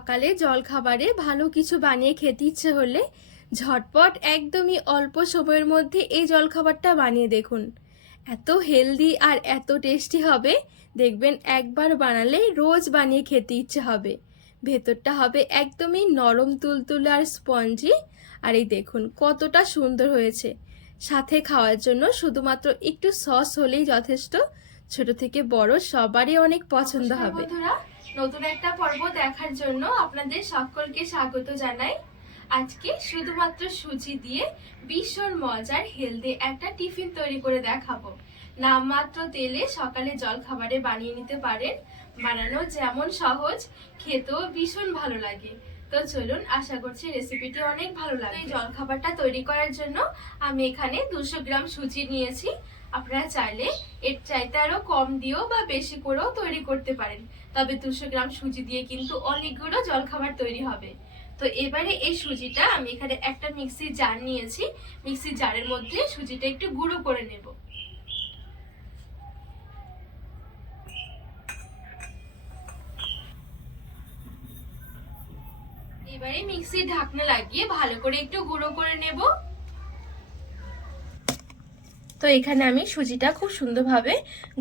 সকালে জল খাবারে ভালো কিছু বানিয়ে খেতে ইচ্ছে হলে ঝটপট একদমই অল্প সময়ের মধ্যে এই জলখাবারটা বানিয়ে দেখুন। এত হেলদি আর এত টেস্টি হবে দেখবেন একবার বানালে রোজ বানিয়ে খেতে ইচ্ছে হবে। ভেতরটা হবে একদমই নরম তুলতুলে আর স্পঞ্জি। আর এই দেখুন কতটা সুন্দর হয়েছে। সাথে খাওয়ার জন্য শুধুমাত্র একটু সস হলেই যথেষ্ট। ছোট থেকে বড় সবারই অনেক পছন্দ হবে। নতুন একটা পর্ব দেখার জন্য আপনাদের সকলকে স্বাগত জানাই। আজকে শুধুমাত্র সুজি দিয়ে ভীষণ মজার হেলদি একটা টিফিন তৈরি করে দেখাবো। নামমাত্র তেলে সকালে জল খাবারে বানিয়ে নিতে পারেন। বানানো যেমন সহজ, খেতেও ভীষণ ভালো লাগে। তো চলুন, আশা করছি রেসিপিটি অনেক ভালো লাগে জল খাবারটা তৈরি করার জন্য আমি এখানে দুশো গ্রাম সুজি নিয়েছি। আপনারা চাইলে এর চাইতে আরও কম দিয়েও বা বেশি করেও তৈরি করতে পারেন। তবে দুশো গ্রাম সুজি দিয়ে কিন্তু অনেকগুলো জলখাবার তৈরি হবে। তো এবারে এই সুজিটা আমি এখানে একটা মিক্সি জার নিয়েছি। মিক্সি জারের মধ্যে সুজিটা একটু গুঁড়ো করে নেব। এবারে মিক্সির ঢাকনা লাগিয়ে ভালো করে একটু গুঁড়ো করে নেব। তো এখানে আমি সুজিটা খুব সুন্দরভাবে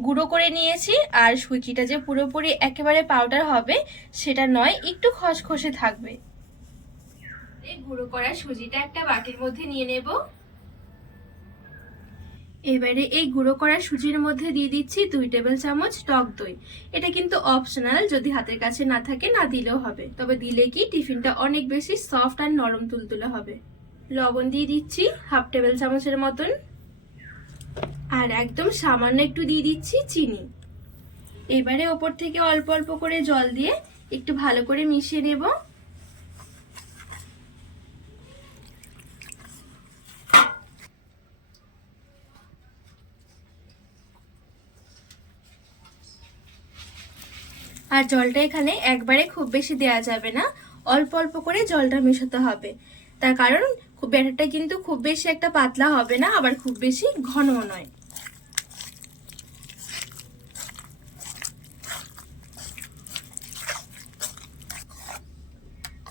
গুঁড়ো করে নিয়েছি। আর সুজিটা যে পুরোপুরি একেবারে পাউডার হবে, সেটা নয়, একটু খসখসে থাকবে। এই গুঁড়ো করা সুজিটা একটা বাটির মধ্যে নিয়ে নেব। এবারে এই গুঁড়ো করা সুজির মধ্যে দিয়ে দিচ্ছি দুই টেবিল চামচ টক দই। এটা কিন্তু অপশনাল যদি হাতের কাছে না থাকে, না দিলেও হবে। তবে দিলে কি টিফিনটা অনেক বেশি সফট আর নরম তুলতুলে হবে। লবণ দিয়ে দিচ্ছি হাফ টেবিল চামচের মতন। আর একদম সামান্য একটু দিয়ে দিচ্ছি চিনি। এবারে ওপর থেকে অল্প অল্প করে জল দিয়ে একটু ভালো করে মিশিয়ে নেব। আর জলটা এখানে একবারে খুব বেশি দেওয়া যাবে না, অল্প অল্প করে জলটা মেশাতে হবে। তার কারণ খুব ব্যাটারটা কিন্তু খুব বেশি একটা পাতলা হবে না, আবার খুব বেশি ঘনও নয়।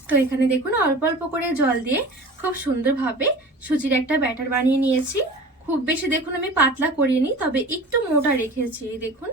তো এখানে দেখুন, অল্প অল্প করে জল দিয়ে খুব সুন্দরভাবে সুজির একটা ব্যাটার বানিয়ে নিয়েছি। খুব বেশি দেখুন আমি পাতলা করিনি, তবে একটু মোটা রেখেছি দেখুন।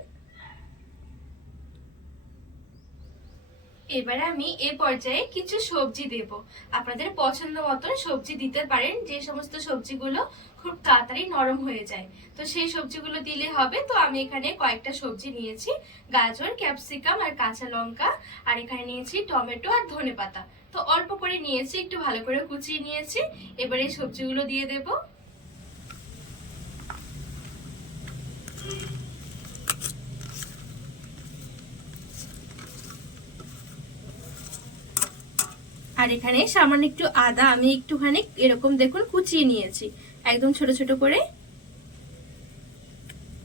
এবারে আমি এ পর্যায়ে কিছু সবজি দেব। আপনাদের পছন্দ মতন সবজি দিতে পারেন, যে সমস্ত সবজিগুলো খুব তাড়াতাড়ি নরম হয়ে যায়। তো সেই সবজিগুলো দিলে হবে, তো আমি এখানে কয়েকটা সবজি নিয়েছি। গাজর, ক্যাপসিকাম আর কাঁচা লঙ্কা, আর এখানে নিয়েছি টমেটো আর ধনে পাতা তো অল্প করে নিয়েছি, একটু ভালো করে কুচিয়ে নিয়েছি। এবারে সবজিগুলো দিয়ে দেবো। আর এখানে সামান্য একটু আদা আমি একটুখানি এরকম দেখুন কুচিয়ে নিয়েছি। একদম ছোট ছোট করে।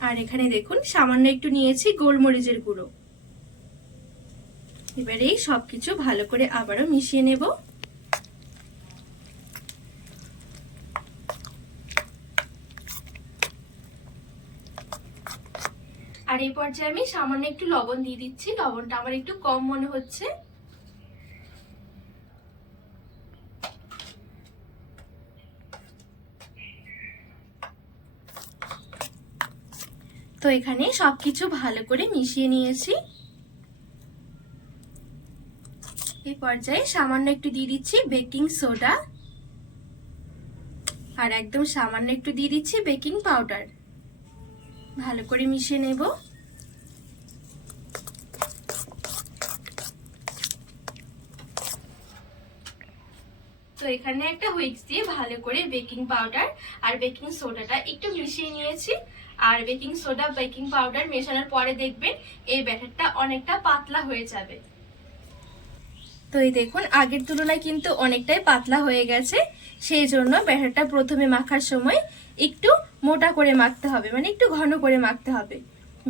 আর এখানে দেখুন সামান্য একটু নিয়েছি গোলমরিচের গুঁড়ো। এবারে সবকিছু ভালো করে আবারও মিশিয়ে নেব। আর এই পর্যায়ে আমি সামান্য একটু লবণ দিয়ে দিচ্ছি। লবণটা আমার একটু কম মনে হচ্ছে। তো এখানে সবকিছু ভালো করে মিশিয়ে নিয়েছি। এই পর্যায়ে সামান্য একটু দিয়ে দিচ্ছি বেকিং সোডা। আর একদম সামান্য একটু দিয়ে দিচ্ছি বেকিং পাউডার। ভালো করে মিশিয়ে নেব। তো এখানে একটা হুইক্স দিয়ে ভালো করে বেকিং পাউডার আর বেকিং সোডাটা একটু মিশিয়ে নিয়েছি। আর বেকিং সোডা, বেকিং পাউডার মেশানোর পরে দেখবেন এই ব্যাটারটা অনেকটা পাতলা হয়ে যাবে। তো এই দেখুন, আগের তুলনায় কিন্তু অনেকটাই পাতলা হয়ে গেছে। সেই জন্য ব্যাটারটা প্রথমে মাখার সময় একটু মোটা করে মাখতে হবে মানে একটু ঘন করে মাখতে হবে।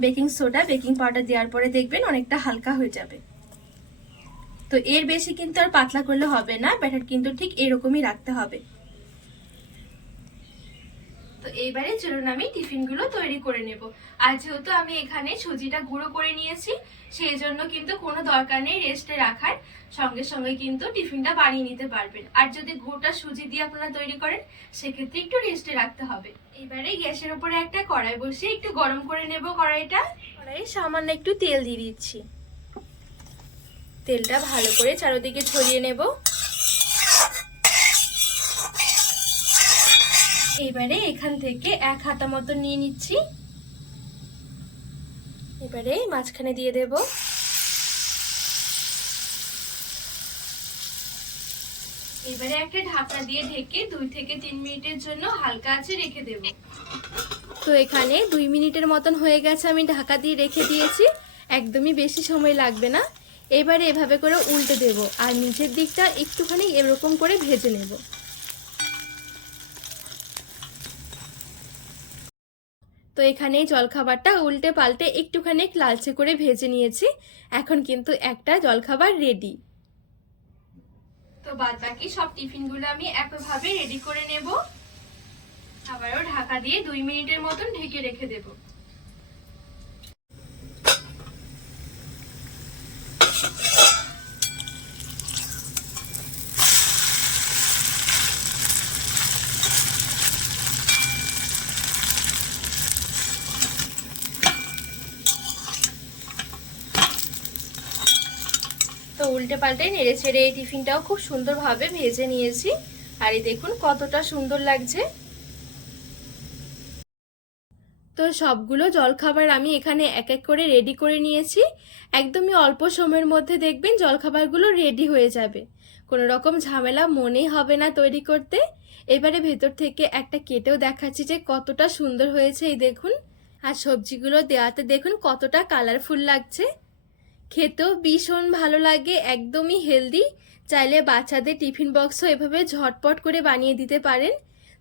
বেকিং সোডা, বেকিং পাউডার দেওয়ার পরে দেখবেন অনেকটা হালকা হয়ে যাবে। তো এর বেশি কিন্তু আর পাতলা করলে হবে না, ব্যাটার কিন্তু ঠিক এরকমই রাখতে হবে। তো এইবারে চলুন আমি টিফিনগুলো তৈরি করে নেব। আর যেহেতু আমি এখানে সুজিটা গুঁড়ো করে নিয়েছি, সেই জন্য কিন্তু কোনো দরকার নেই রেস্টে রাখার। সঙ্গে সঙ্গে কিন্তু টিফিনটা বানিয়ে নিতে পারবেন। আর যদি গুঁড়োটা সুজি দিয়ে আপনারা তৈরি করেন, সেক্ষেত্রে একটু রেস্টে রাখতে হবে। এবারে গ্যাসের উপরে একটা কড়াই বসিয়ে একটু গরম করে নেব কড়াইটা। কড়াই সামান্য একটু তেল দিয়ে দিচ্ছি। তেলটা ভালো করে চারিদিকে ছড়িয়ে নেব। এবারে এখান থেকে এক হাতা মতো নিয়ে নিচ্ছি। এবারে মাঝখানে দিয়ে দেব। এবারে একটা ঢাকনা দিয়ে ঢেকে দুই থেকে তিন মিনিটের জন্য হালকা আছে রেখে দেব। তো এখানে দুই মিনিটের মতন হয়ে গেছে, আমি ঢাকা দিয়ে রেখে দিয়েছি। একদমই বেশি সময় লাগবে না। এবারে এভাবে করে উল্টে দেব আর নিচের দিকটা একটুখানি এরকম করে ভেজে নেব। তো এখানে জলখাবারটা উল্টে পাল্টে একটুখানি লালচে করে ভেজে নিয়েছি। এখন কিন্তু একটা জলখাবার রেডি তো বাদ বাকি সব টিফিনগুলো আমি একইভাবে রেডি করে নেব। আবারও ঢাকা দিয়ে দুই মিনিটের মতন ঢেকে রেখে দেব। তো উল্টে পাল্টে নেড়ে ছেড়ে এই টিফিনটাও খুব সুন্দরভাবে ভেজে নিয়েছি। আর এই দেখুন কতটা সুন্দর লাগছে। তো সবগুলো জলখাবার আমি এখানে এক এক করে রেডি করে নিয়েছি। একদমই অল্প সময়ের মধ্যে দেখবেন জলখাবারগুলো রেডি হয়ে যাবে। কোনো রকম ঝামেলা মনেই হবে না তৈরি করতে। এবারে ভেতর থেকে একটা কেটেও দেখাচ্ছি যে কতটা সুন্দর হয়েছে এই দেখুন। আর সবজিগুলো দেওয়াতে দেখুন কতটা কালারফুল লাগছে। খেতেও ভীষণ ভালো লাগে, একদমই হেলদি চাইলে বাচ্চাদের টিফিন বক্সও এভাবে ঝটপট করে বানিয়ে দিতে পারেন।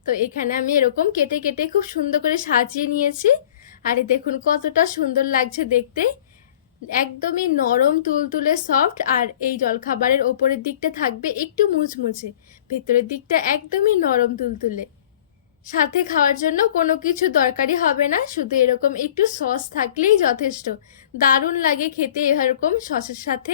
তো এখানে আমি এরকম কেটে কেটে খুব সুন্দর করে সাজিয়ে নিয়েছি। আর দেখুন কতটা সুন্দর লাগছে দেখতে। একদমই নরম, তুলতুলে সফট আর এই জলখাবারের ওপরের দিকটা থাকবে একটু মুচমুচে। ভেতরের দিকটা একদমই নরম, তুলতুলে। সাথে খাওয়ার জন্য কোনো কিছু দরকারই হবে না, শুধু এরকম একটু সস থাকলেই যথেষ্ট। দারুণ লাগে খেতে এরকম সসের সাথে।